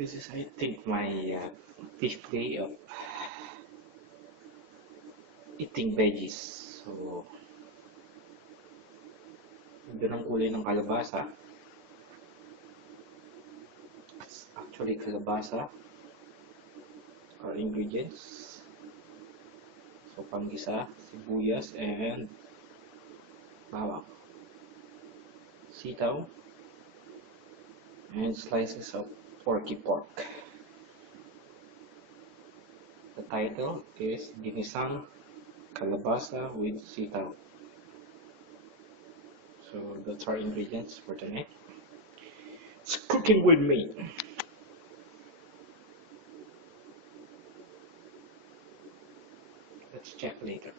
This is, I think, my fifth day of eating veggies. So, doon ang kulay ng kalabasa. It's actually kalabasa or ingredients. So, panggisa, sibuyas, and bawang. Sitaw, and slices of porky pork. The title is Ginisang Kalabasa with Sitaw. So that's our ingredients for tonight. It's cooking with me. Let's check later.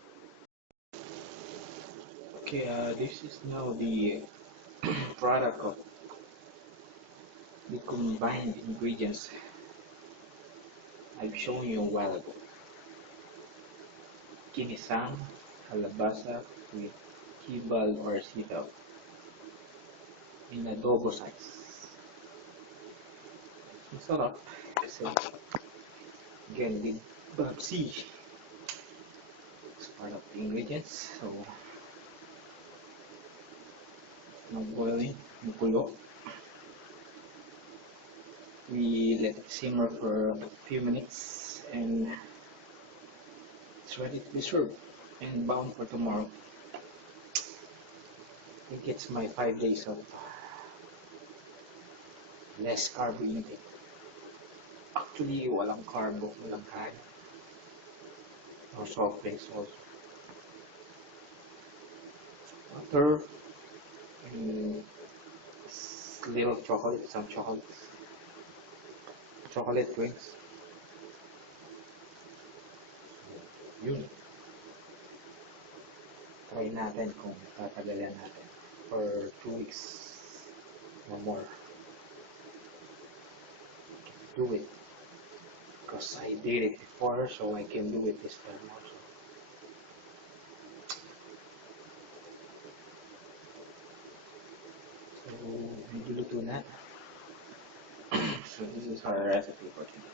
Okay, this is now the product of the combined ingredients I've shown you a while ago. Ginisang kalabasa with kibal or sitaw in adobo size. Masarap kasi again with Babsi. It's part of the ingredients. So now boiling, gulo. We let it simmer for a few minutes and it's ready to be served and bound for tomorrow. I think it's my 5 days of less carbo intake. Actually, walang carbo, walang kain. Or soft drinks also. Water and little chocolate, some chocolates. Chocolate drinks. Yun. Try natin kung tatagalan natin for 2 weeks or more. Do it. Because I did it before, so I can do it this time also. So, medyo luto na. So, this is our recipe for today.